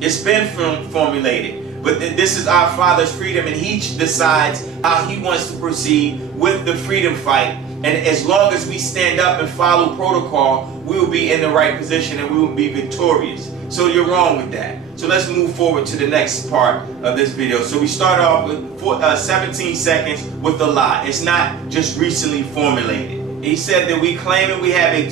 It's been formulated. But this is our Father's freedom, and He decides how He wants to proceed with the freedom fight. And as long as we stand up and follow protocol, we will be in the right position and we will be victorious. So you're wrong with that. So let's move forward to the next part of this video. So we start off with 17 seconds with the lie. It's not just recently formulated. He said that we claim and we have a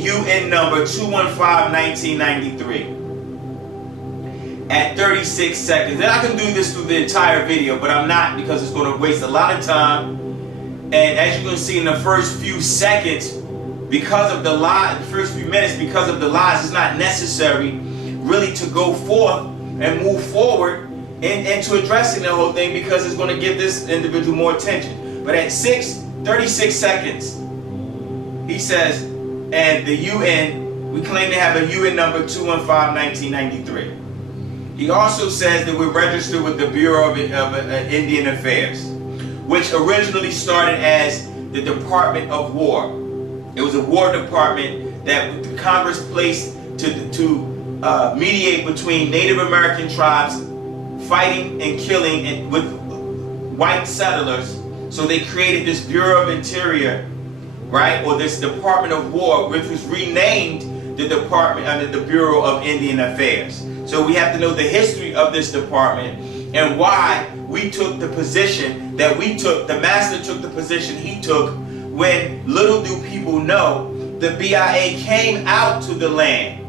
UN number 215-1993 at 36 seconds. And I can do this through the entire video, but I'm not, because it's going to waste a lot of time. And as you can see in the first few seconds, because of the lie, the first few minutes, because of the lies, it's not necessary really to go forth and move forward into addressing the whole thing, because it's going to give this individual more attention. But at 36 seconds, he says, and the UN, we claim to have a UN number 215-1993. He also says that we're registered with the Bureau of Indian Affairs, which originally started as the Department of War. It was a war department that the Congress placed to mediate between Native American tribes fighting and killing with white settlers. So they created this Bureau of Interior, right, or this Department of War, which was renamed the the Bureau of Indian Affairs. So we have to know the history of this department and why we took the position that we took. The master took the position he took, when little do people know the BIA came out to the land.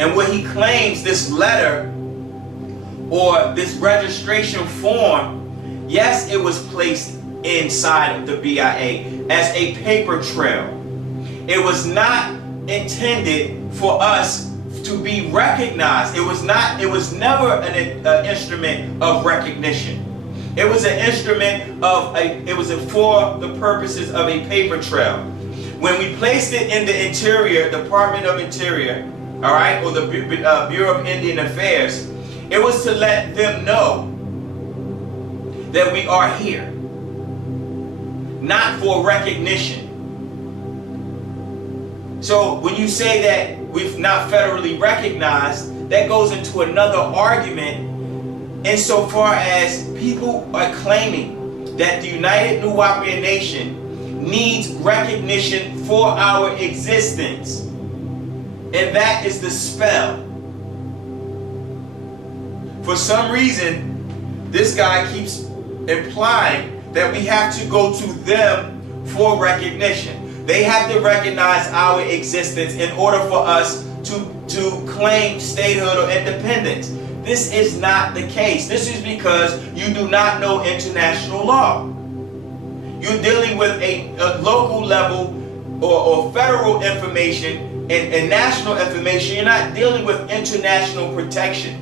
And when he claims this letter or this registration form, yes, it was placed inside of the BIA as a paper trail. It was not intended for us to be recognized. It was never an instrument of recognition. It was an instrument of for the purposes of a paper trail. When we placed it in the Interior, Department of Interior, all right, or the Bureau of Indian Affairs, it was to let them know that we are here, not for recognition. So when you say that we've not federally recognized, that goes into another argument insofar as people are claiming that the United Nuwaupian Nation needs recognition for our existence. And that is the spell. For some reason, this guy keeps implying that we have to go to them for recognition. They have to recognize our existence in order for us to claim statehood or independence. This is not the case. This is because you do not know international law. You're dealing with a local level or federal information and national information. You're not dealing with international protection.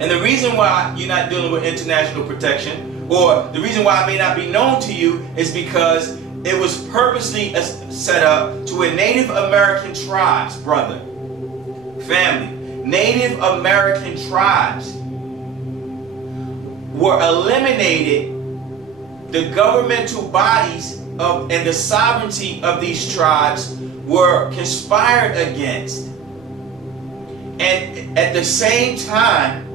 And the reason why you're not dealing with international protection, or the reason why it may not be known to you, is because it was purposely set up to where Native American tribes, brother, family, Native American tribes were eliminated. The governmental bodies and the sovereignty of these tribes were conspired against. And at the same time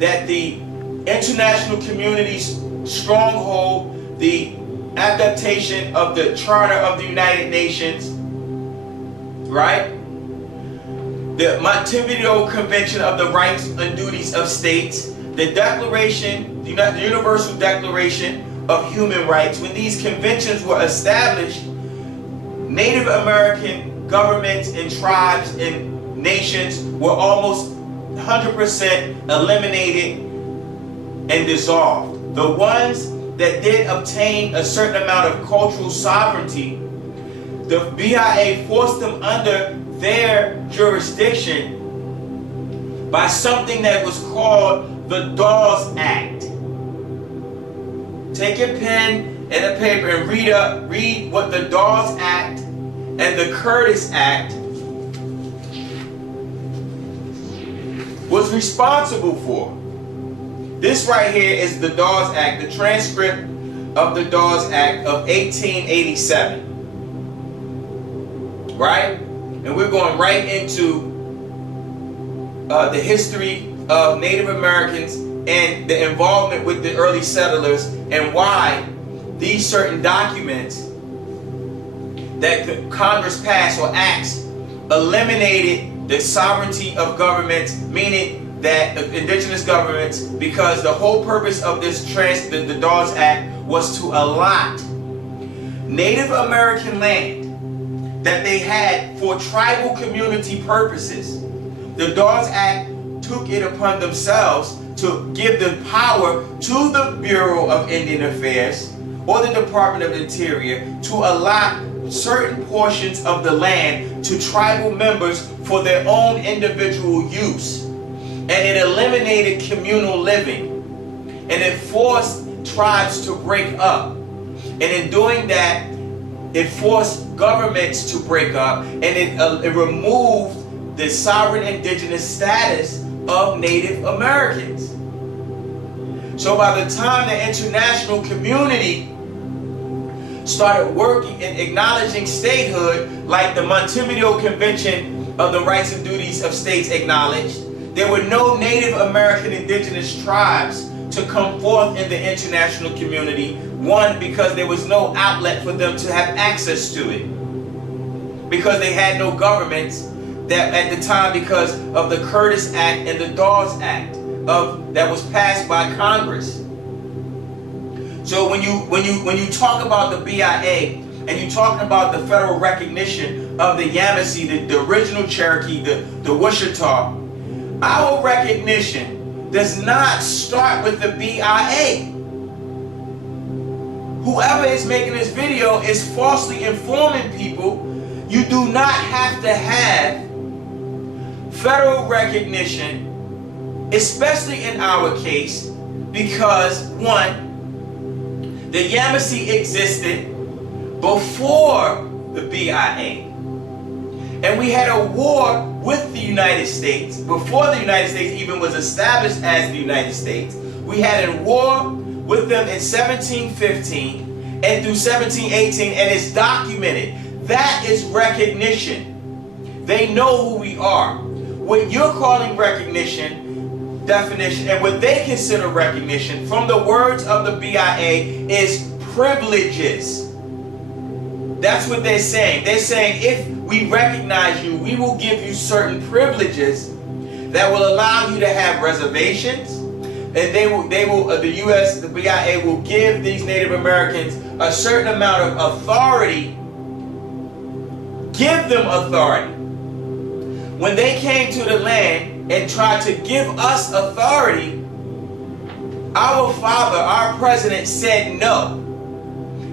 that the international community's stronghold, the adaptation of the Charter of the United Nations, right? The Montevideo Convention of the Rights and Duties of States, the Declaration, the Universal Declaration of Human Rights. When these conventions were established, Native American governments and tribes and nations were almost 100% eliminated and dissolved. The ones that did obtain a certain amount of cultural sovereignty, the BIA forced them under their jurisdiction by something that was called the Dawes Act. Take your pen and a paper and read what the Dawes Act and the Curtis Act was responsible for. This right here is the Dawes Act, the transcript of the Dawes Act of 1887. Right? And we're going right into the history of Native Americans and the involvement with the early settlers, and why these certain documents that Congress passed or acts eliminated the sovereignty of governments, meaning that indigenous governments, because the whole purpose of this the Dawes Act was to allot Native American land that they had for tribal community purposes. The Dawes Act took it upon themselves to give the power to the Bureau of Indian Affairs or the Department of the Interior to allot certain portions of the land to tribal members for their own individual use. And it eliminated communal living, and it forced tribes to break up. And in doing that, it forced governments to break up, and it removed the sovereign indigenous status of Native Americans. So by the time the international community started working and acknowledging statehood, like the Montevideo Convention of the Rights and Duties of States acknowledged, there were no Native American indigenous tribes to come forth in the international community. One, because there was no outlet for them to have access to it, because they had no governments that at the time, because of the Curtis Act and the Dawes Act that was passed by Congress. So when you talk about the BIA and you talking about the federal recognition of the Yamasee, the original Cherokee, the Wichita, our recognition does not start with the BIA. Whoever is making this video is falsely informing people. You do not have to have federal recognition, especially in our case, because one, the Yamasee existed before the BIA. And we had a war with the United States before the United States even was established as the United States. We had a war with them in 1715 and through 1718, and it's documented. That is recognition. They know who we are. What you're calling recognition, definition, and what they consider recognition from the words of the BIA is privileges. That's what they're saying. They're saying if we recognize you, we will give you certain privileges that will allow you to have reservations, and the BIA will give these Native Americans a certain amount of authority. Give them authority. When they came to the land and tried to give us authority, our father, our president, said no.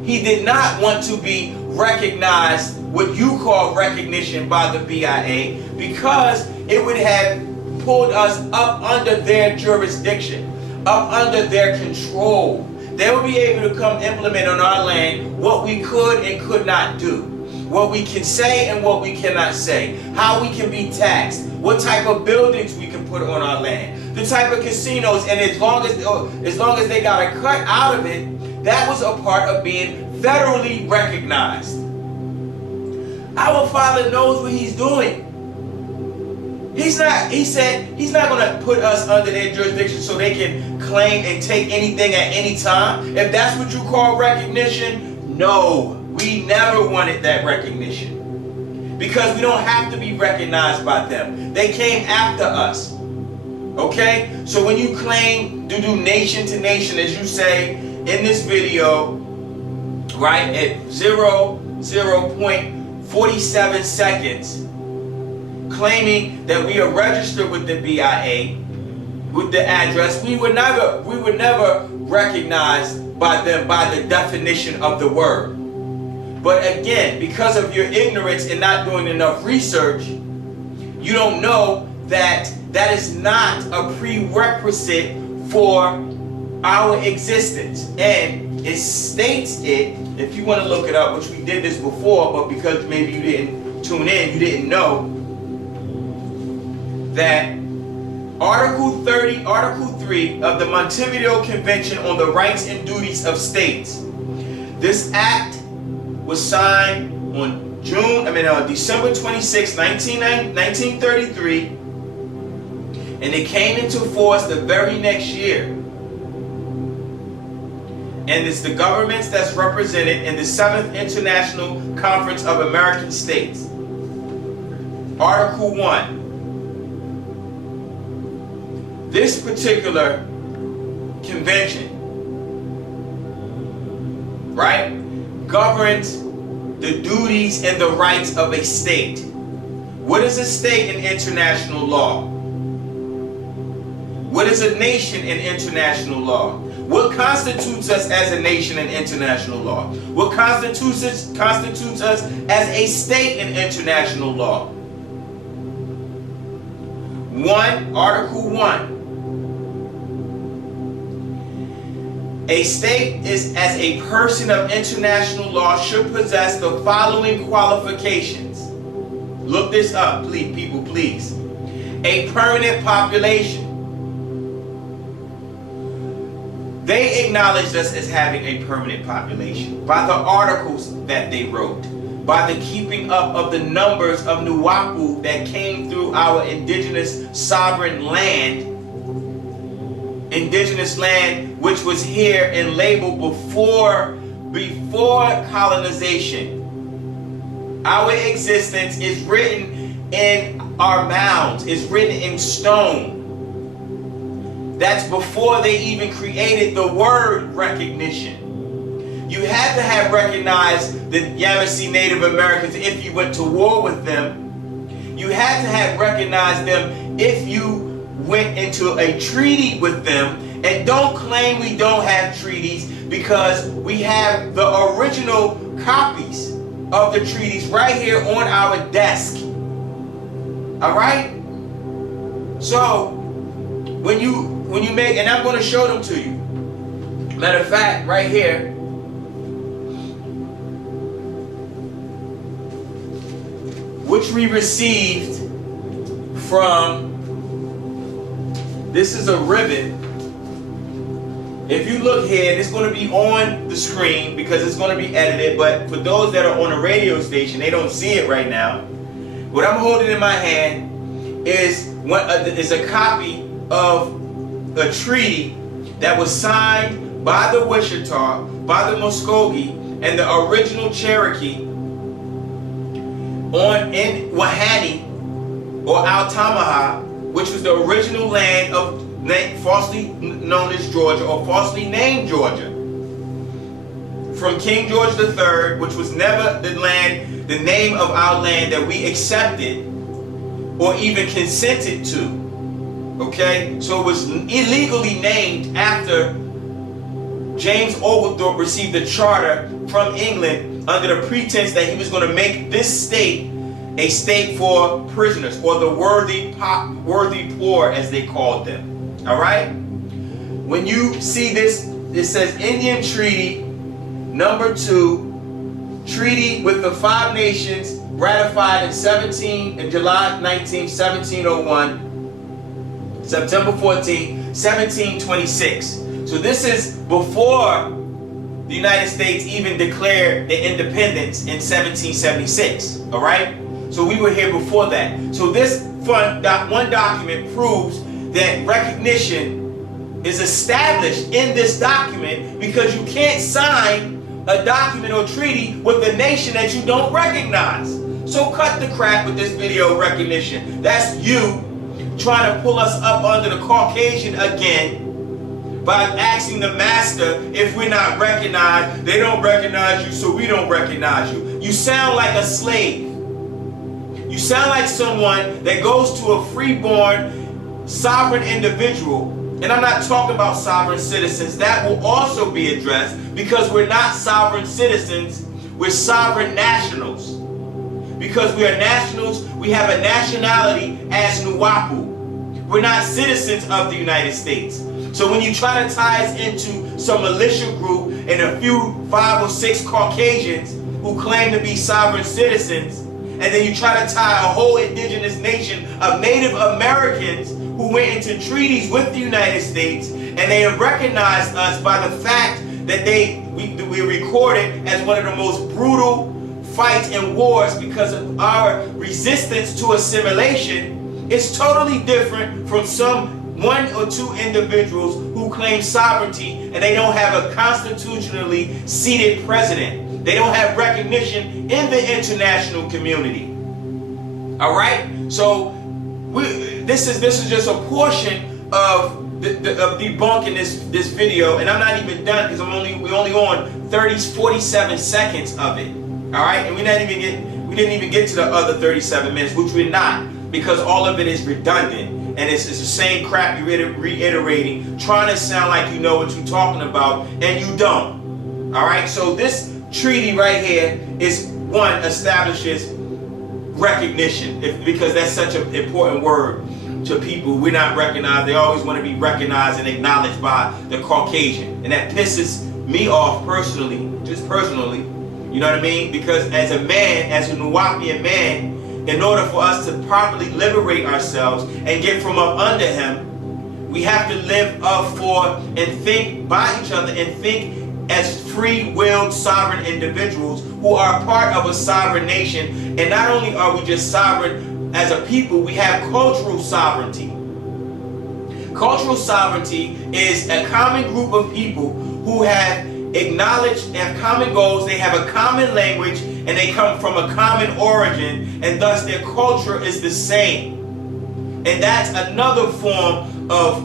He did not want to be recognized, what you call recognition, by the BIA, because it would have pulled us up under their jurisdiction, up under their control. They would be able to come implement on our land what we could and could not do, what we can say and what we cannot say, how we can be taxed, what type of buildings we can put on our land, the type of casinos, and as long as they got a cut out of it, that was a part of being federally recognized. Our Father knows what He's doing. He said He's not going to put us under their jurisdiction so they can claim and take anything at any time. If that's what you call recognition, no, we never wanted that recognition, because we don't have to be recognized by them. They came after us. Okay? So when you claim to do nation to nation, as you say in this video, right, at 0.47 seconds, claiming that we are registered with the BIA, with the address, we were never recognized by them by the definition of the word. But again, because of your ignorance and not doing enough research, you don't know that that is not a prerequisite for our existence. And it states it, if you want to look it up, which we did this before, but because maybe you didn't tune in, you didn't know, that Article 3 of the Montevideo Convention on the Rights and Duties of States. This act was signed on December 26, 1933, And it came into force the very next year. And it's the governments that's represented in the 7th International Conference of American States. Article 1. This particular convention, right, governs the duties and the rights of a state. What is a state in international law? What is a nation in international law? What constitutes us as a nation in international law? What constitutes us as a state in international law? 1, Article 1. A state is as a person of international law should possess the following qualifications. Look this up, please, people, please. A permanent population. They acknowledged us as having a permanent population by the articles that they wrote, by the keeping up of the numbers of Nuwaupu that came through our indigenous sovereign land, which was here and labeled before colonization. Our existence is written in our mounds, is written in stone. That's before they even created the word recognition. You had to have recognized the Yamasee Native Americans if you went to war with them. You had to have recognized them if you went into a treaty with them. And don't claim we don't have treaties, because we have the original copies of the treaties right here on our desk. All right? So when you make, and I'm going to show them to you. Matter of fact, right here, which we received from, this is a ribbon. If you look here, it's going to be on the screen because it's going to be edited, but for those that are on a radio station, they don't see it right now. What I'm holding in my hand is a copy of a treaty that was signed by the Wichita, by the Muskogee, and the original Cherokee in Wahani or Altamaha, which was the original land of falsely known as Georgia, or falsely named Georgia, from King George III, which was never the name of our land that we accepted or even consented to. Okay, so it was illegally named after James Oglethorpe received a charter from England under the pretense that he was going to make this state a state for prisoners, or the worthy poor, as they called them. All right? When you see this, it says Indian Treaty number 2, treaty with the 5 nations, ratified in July 19, 1701, September 14, 1726. So this is before the United States even declared their independence in 1776. All right? So we were here before that. So this one document proves that recognition is established in this document, because you can't sign a document or treaty with a nation that you don't recognize. So cut the crap with this video recognition. That's you trying to pull us up under the Caucasian again by asking the master if we're not recognized. They don't recognize you, so we don't recognize you. You sound like a slave. You sound like someone that goes to a freeborn sovereign individual. And I'm not talking about sovereign citizens. That will also be addressed, because we're not sovereign citizens, we're sovereign nationals. Because we are nationals, we have a nationality as Nuwaupu. We're not citizens of the United States. So when you try to tie us into some militia group and a few 5 or 6 Caucasians who claim to be sovereign citizens, and then you try to tie a whole indigenous nation of Native Americans who went into treaties with the United States, and they have recognized us by the fact that we recorded as one of the most brutal fights and wars because of our resistance to assimilation, It's totally different from some one or two individuals who claim sovereignty and they don't have a constitutionally seated president. They don't have recognition in the international community. All right? So this is just a portion of debunking this video, and I'm not even done because we're only on 47 seconds of it. All right, and we didn't even get to the other 37 minutes, which we're not, because all of it is redundant and it's the same crap you're reiterating, trying to sound like you know what you're talking about, and you don't. All right, so this treaty right here is one establishes recognition, because that's such an important word to people. We're not recognized. They always want to be recognized and acknowledged by the Caucasian, and that pisses me off personally, just personally. You know what I mean? Because as a man, as a Nuwaupian man, in order for us to properly liberate ourselves and get from up under him, we have to live up for and think by each other and think as free-willed sovereign individuals who are part of a sovereign nation. And not only are we just sovereign as a people, we have cultural sovereignty. Cultural sovereignty is a common group of people who have acknowledged, they have common goals, they have a common language, and they come from a common origin, and thus their culture is the same. And that's another form of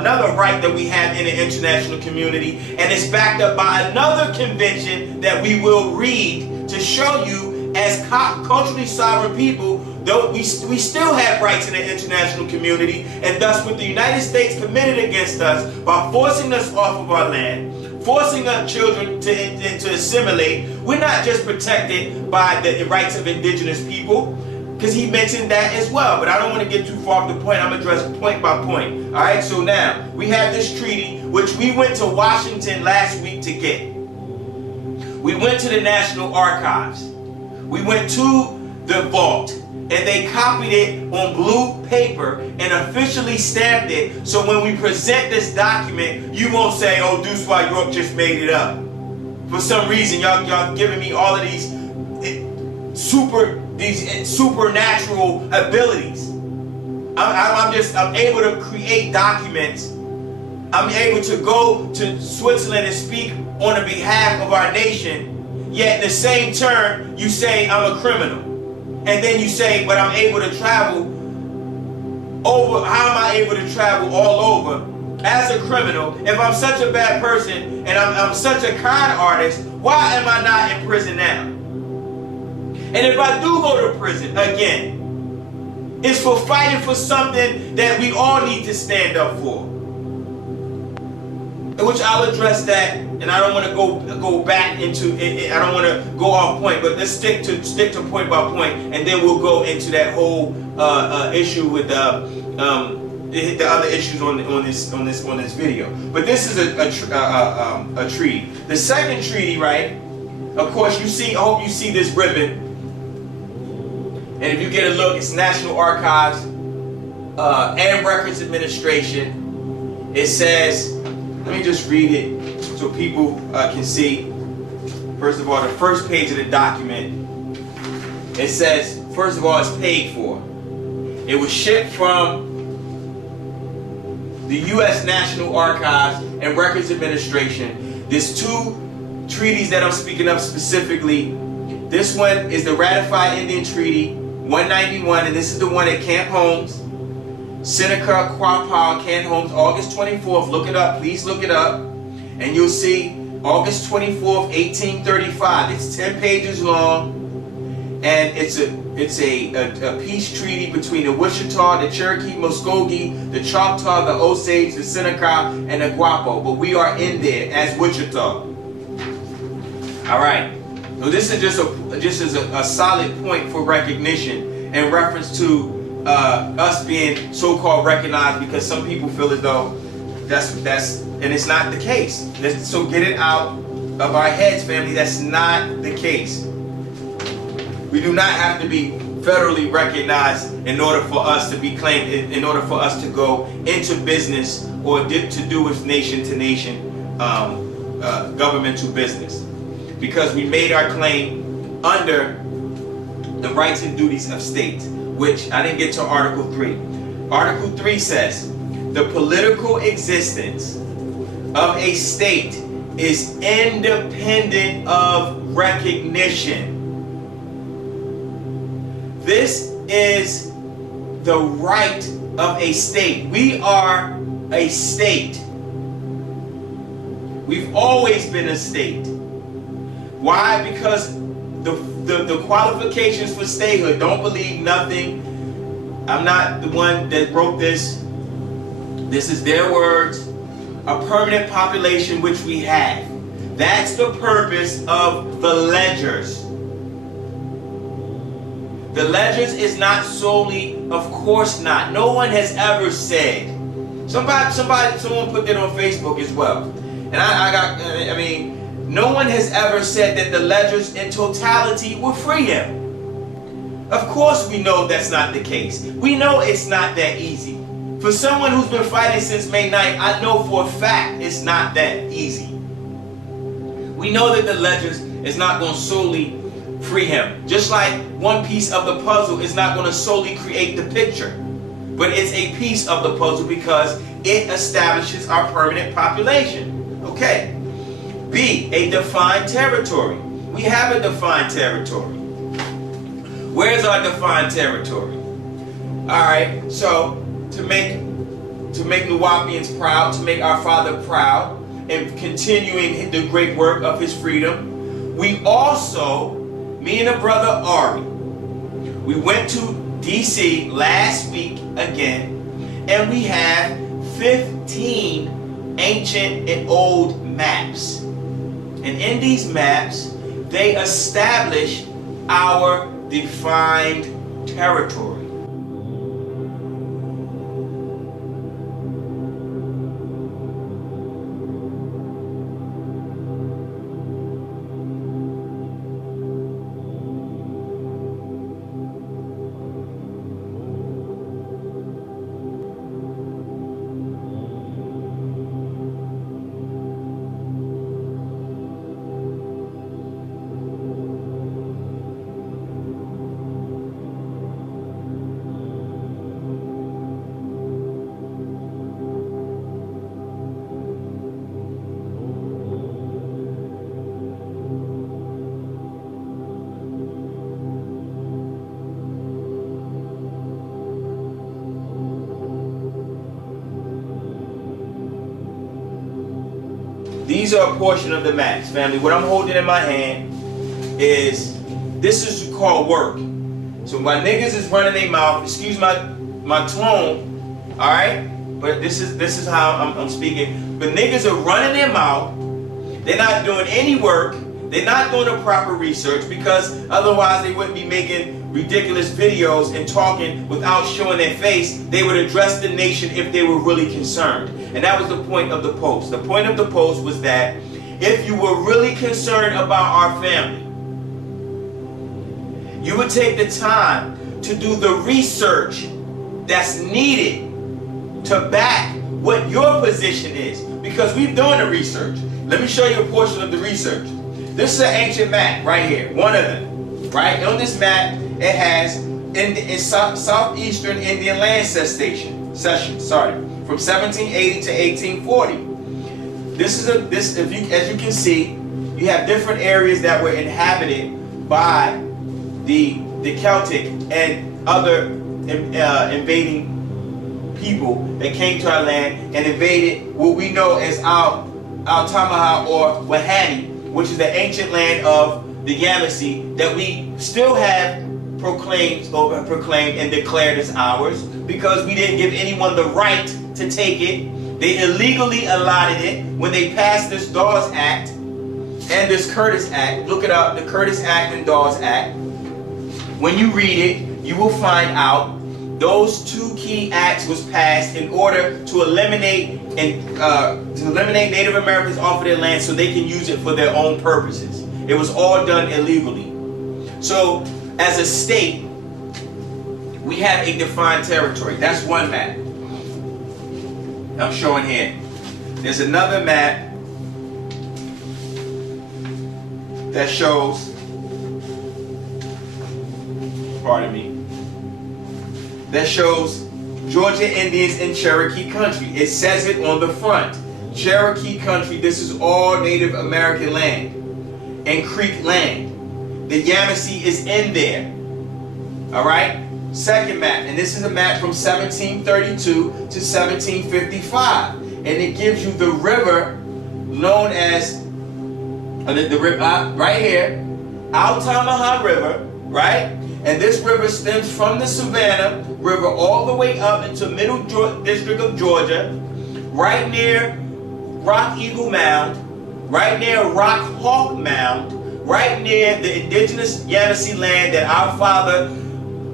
another right that we have in the international community, and it's backed up by another convention that we will read to show you, as culturally sovereign people, though we still have rights in the international community, and thus with the United States committed against us by forcing us off of our land, forcing our children to assimilate, we're not just protected by the rights of indigenous people, because he mentioned that as well. But I don't want to get too far off the point. I'm going to address point by point. All right, so now we have this treaty, which we went to Washington last week to get. We went to the National Archives. We went to the vault, and they copied it on blue paper and officially stamped it, so when we present this document, you won't say, oh, Deuce Why York just made it up. For some reason, y'all giving me all of these supernatural abilities. I'm able to create documents. I'm able to go to Switzerland and speak on the behalf of our nation, yet in the same turn, you say I'm a criminal. And then you say, but I'm able to travel over. How am I able to travel all over as a criminal? If I'm such a bad person and I'm such a con artist, why am I not in prison now? And if I do go to prison, again, it's for fighting for something that we all need to stand up for. Which I'll address that, and I don't want to go back into it. I don't want to go off point, but let's stick to point by point, and then we'll go into that whole issue with the other issues on this video. But this is a treaty. The second treaty, right? Of course, I hope you see this ribbon. And if you get a look, it's National Archives and Records Administration. It says, let me just read it so people can see. First of all, the first page of the document, it says, first of all, it's paid for. It was shipped from the U.S. National Archives and Records Administration. There's two treaties that I'm speaking of specifically. This one is the Ratified Indian Treaty 191, and this is the one at Camp Holmes, Seneca, Quapaw, Camp Holmes, August 24th. Look it up, please look it up, and you'll see August 24th, 1835. It's 10 pages long, and it's a peace treaty between the Wichita, the Cherokee, Muskogee, the Choctaw, the Osage, the Seneca, and the Guapo. But we are in there as Wichita. All right. So this is just a solid point for recognition in reference to us being so-called recognized, because some people feel as though that's and it's not the case. So get it out of our heads, family. That's not the case. We do not have to be federally recognized in order for us to be claimed, in order for us to go into business or to do with nation-to-nation governmental business. Because we made our claim under the rights and duties of states. which I didn't get to Article 3. Article 3 says, the political existence of a state is independent of recognition. This is the right of a state. We are a state. We've always been a state. Why? Because the qualifications for statehood, don't believe nothing. I'm not the one that wrote this. This is their words. A permanent population which we have. That's the purpose of the ledgers. The ledgers is not solely, of course not. No one has ever said. Someone put that on Facebook as well. And I mean, no one has ever said that the ledgers in totality will free him. Of course we know that's not the case. We know it's not that easy. For someone who's been fighting since May 9th, I know for a fact it's not that easy. We know that the ledgers is not going to solely free him. Just like one piece of the puzzle is not going to solely create the picture. But it's a piece of the puzzle because it establishes our permanent population. Okay. B, a defined territory. We have a defined territory. Where's our defined territory? Alright, so to make Nuwaupians proud, to make our father proud, and continuing the great work of his freedom, we also, me and a brother Ari, we went to DC last week again, and we have 15 ancient and old maps. And in these maps, they establish our defined territory. These are a portion of the maps, family. What I'm holding in my hand this is called work. So my niggas is running their mouth, excuse my tone, alright? But this is how I'm speaking. But niggas are running their mouth, they're not doing any work, they're not doing the proper research, because otherwise they wouldn't be making ridiculous videos and talking without showing their face. They would address the nation if they were really concerned. And that was the point of the post. The point of the post was that if you were really concerned about our family, you would take the time to do the research that's needed to back what your position is. Because we've done the research. Let me show you a portion of the research. This is an ancient map right here, one of them. Right? On this map, it has in southeastern Indian land cession, from 1780 to 1840. As you can see, you have different areas that were inhabited by the Celtic and other invading people that came to our land and invaded what we know as our Tamaha or Wahani, which is the ancient land of the Yamasee that we still have proclaimed and declared as ours, because we didn't give anyone the right to take it. They illegally allotted it when they passed this Dawes Act and this Curtis Act. Look it up, the Curtis Act and Dawes Act. When you read it, you will find out those two key acts was passed in order to eliminate Native Americans off of their land so they can use it for their own purposes. It was all done illegally. So, as a state, we have a defined territory. That's one map I'm showing here. There's another map that shows, pardon me, that shows Georgia Indians in Cherokee country. It says it on the front. Cherokee country, this is all Native American land and Creek land. The Yamasee is in there. All right? Second map, and this is a map from 1732 to 1755. And it gives you the river known as, the river right here, Altamaha River, right? And this river stems from the Savannah River all the way up into Middle District of Georgia, right near Rock Eagle Mound, right near Rock Hawk Mound, right near the indigenous Yamasee land that our father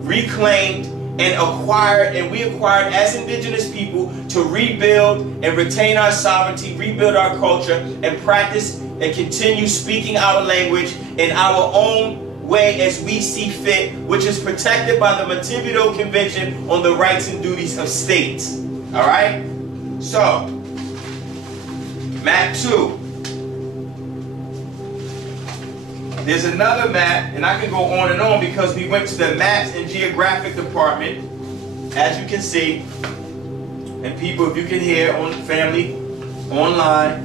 reclaimed and acquired, and we acquired as indigenous people to rebuild and retain our sovereignty, rebuild our culture, and practice and continue speaking our language in our own way as we see fit, which is protected by the Montevideo Convention on the Rights and Duties of States. All right? So, map 2. There's another map, and I can go on and on because we went to the Maps and Geographic Department, as you can see, and people, if you can hear, on family, online,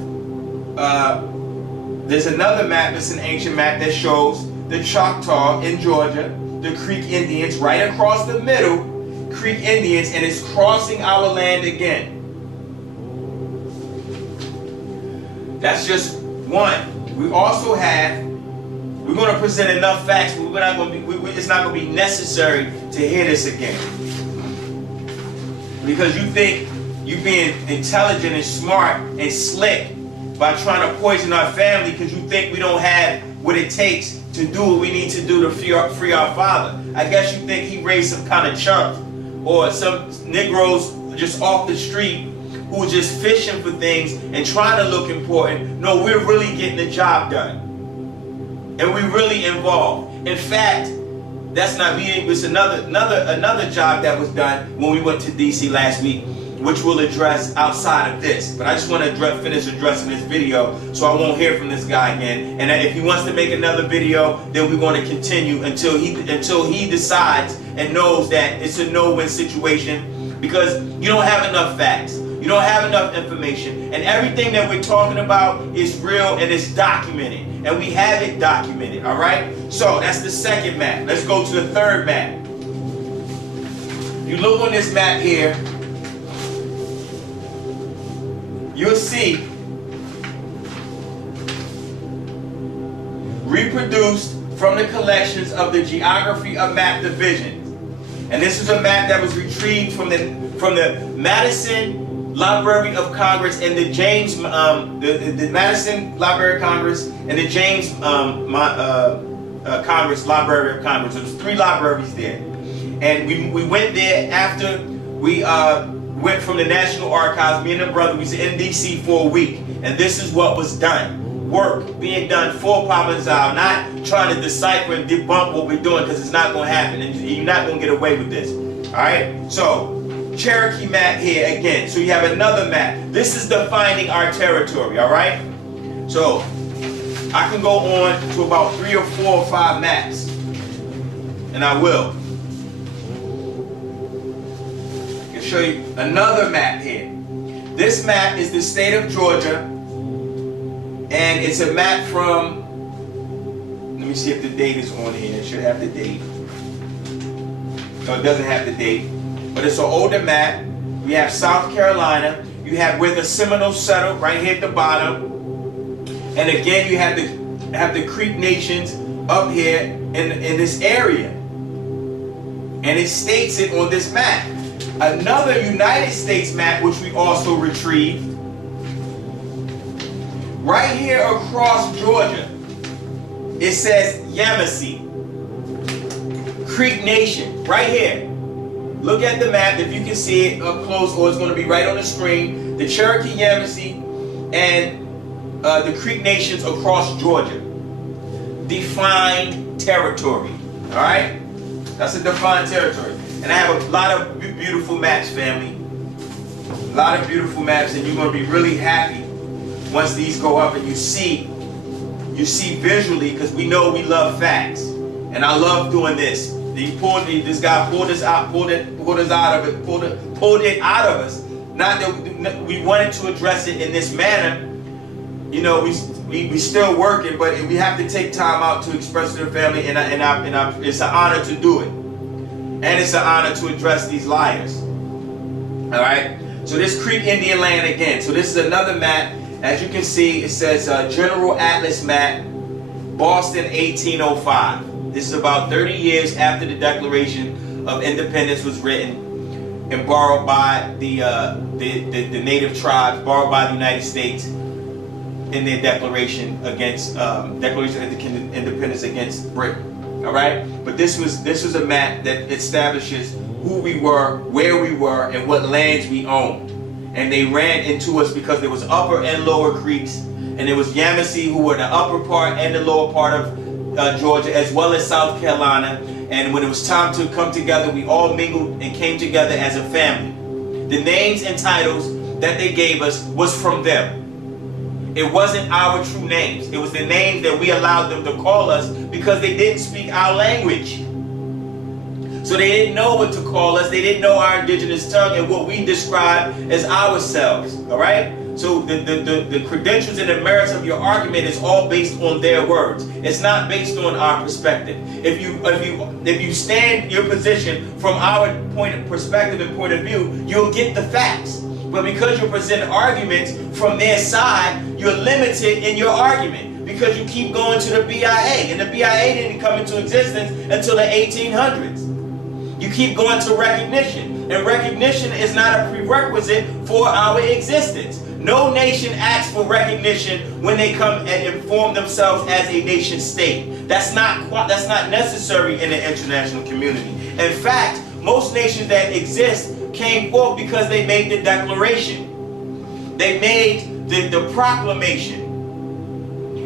there's another map, it's an ancient map that shows the Choctaw in Georgia, the Creek Indians right across the middle, Creek Indians, and it's crossing our land again. That's just one. We also have, we're going to present enough facts, but we're not going to be, it's not going to be necessary to hear this again. Because you think you're being intelligent and smart and slick by trying to poison our family because you think we don't have what it takes to do what we need to do to free our father. I guess you think he raised some kind of chump or some Negroes just off the street who were just fishing for things and trying to look important. No, we're really getting the job done. And we're really involved. In fact, that's not me. It's another job that was done when we went to DC last week, which we'll address outside of this. But I just want to finish addressing this video so I won't hear from this guy again. And if he wants to make another video, then we're going to continue until he decides and knows that it's a no-win situation, because you don't have enough facts. You don't have enough information. And everything that we're talking about is real and it's documented. And we have it documented, all right? So that's the second map. Let's go to the third map. You look on this map here, you'll see reproduced from the collections of the Geography of Map Divisions. And this is a map that was retrieved from the Madison Library of Congress and the James, the Madison Library of Congress and the James Congress Library of Congress. There's 3 libraries there. And we went there after we went from the National Archives. Me and the brother, we was in DC for a week. And this is what was done. Work being done for Pamazal, not trying to decipher and debunk what we're doing, because it's not going to happen. And you're not going to get away with this. All right? So, Cherokee map here again. So you have another map. This is defining our territory, all right? So I can go on to about 3 or 4 or 5 maps, and I will. I can show you another map here. This map is the state of Georgia, and it's a map from, let me see if the date is on here. It should have the date. No, it doesn't have the date. But it's an older map. We have South Carolina. You have where the Seminoles settled, right here at the bottom. And again, you have the Creek Nations up here in this area. And it states it on this map. Another United States map, which we also retrieved, right here across Georgia, it says Yamasee, Creek Nation, right here. Look at the map if you can see it up close, or it's going to be right on the screen. The Cherokee Yamasee and the Creek Nations across Georgia. Defined territory. All right? That's a defined territory. And I have a lot of beautiful maps, family. A lot of beautiful maps, and you're going to be really happy once these go up and you see visually, because we know we love facts. And I love doing this. This guy pulled us out, pulled it out of us. Not that we wanted to address it in this manner. You know, we still working, but we have to take time out to express to the family, and it's an honor to do it, and it's an honor to address these liars. All right. So this Creek Indian land again. So this is another map. As you can see, it says General Atlas map, Boston, 1805. This is about 30 years after the Declaration of Independence was written and borrowed by the native tribes, borrowed by the United States in their Declaration against Declaration of Independence against Britain. All right, but this was a map that establishes who we were, where we were, and what lands we owned. And they ran into us because there was upper and lower creeks, and there was Yamasee, who were the upper part and the lower part of Georgia, as well as South Carolina. And when it was time to come together, we all mingled and came together as a family. The names and titles that they gave us was from them. It wasn't our true names. It was the names that we allowed them to call us because they didn't speak our language. So they didn't know what to call us. They didn't know our indigenous tongue and what we describe as ourselves. All right? So the credentials and the merits of your argument is all based on their words. It's not based on our perspective. If you stand your position from our perspective and point of view, you'll get the facts. But because you present arguments from their side, you're limited in your argument because you keep going to the BIA, and the BIA didn't come into existence until the 1800s. You keep going to recognition, and recognition is not a prerequisite for our existence. No nation asks for recognition when they come and inform themselves as a nation state. That's not necessary in the international community. In fact, most nations that exist came forth because they made the declaration. They made the proclamation.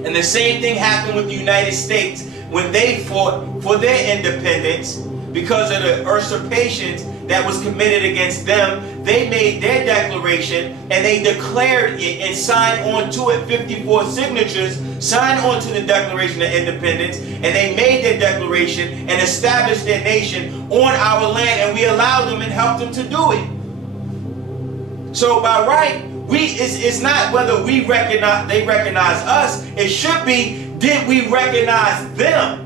And the same thing happened with the United States when they fought for their independence. Because of the usurpations that was committed against them, they made their declaration and they declared it and signed on to it. 54 signatures signed on to the Declaration of Independence, and they made their declaration and established their nation on our land, and we allowed them and helped them to do it. So by right, it's not whether they recognize us. It should be, did we recognize them?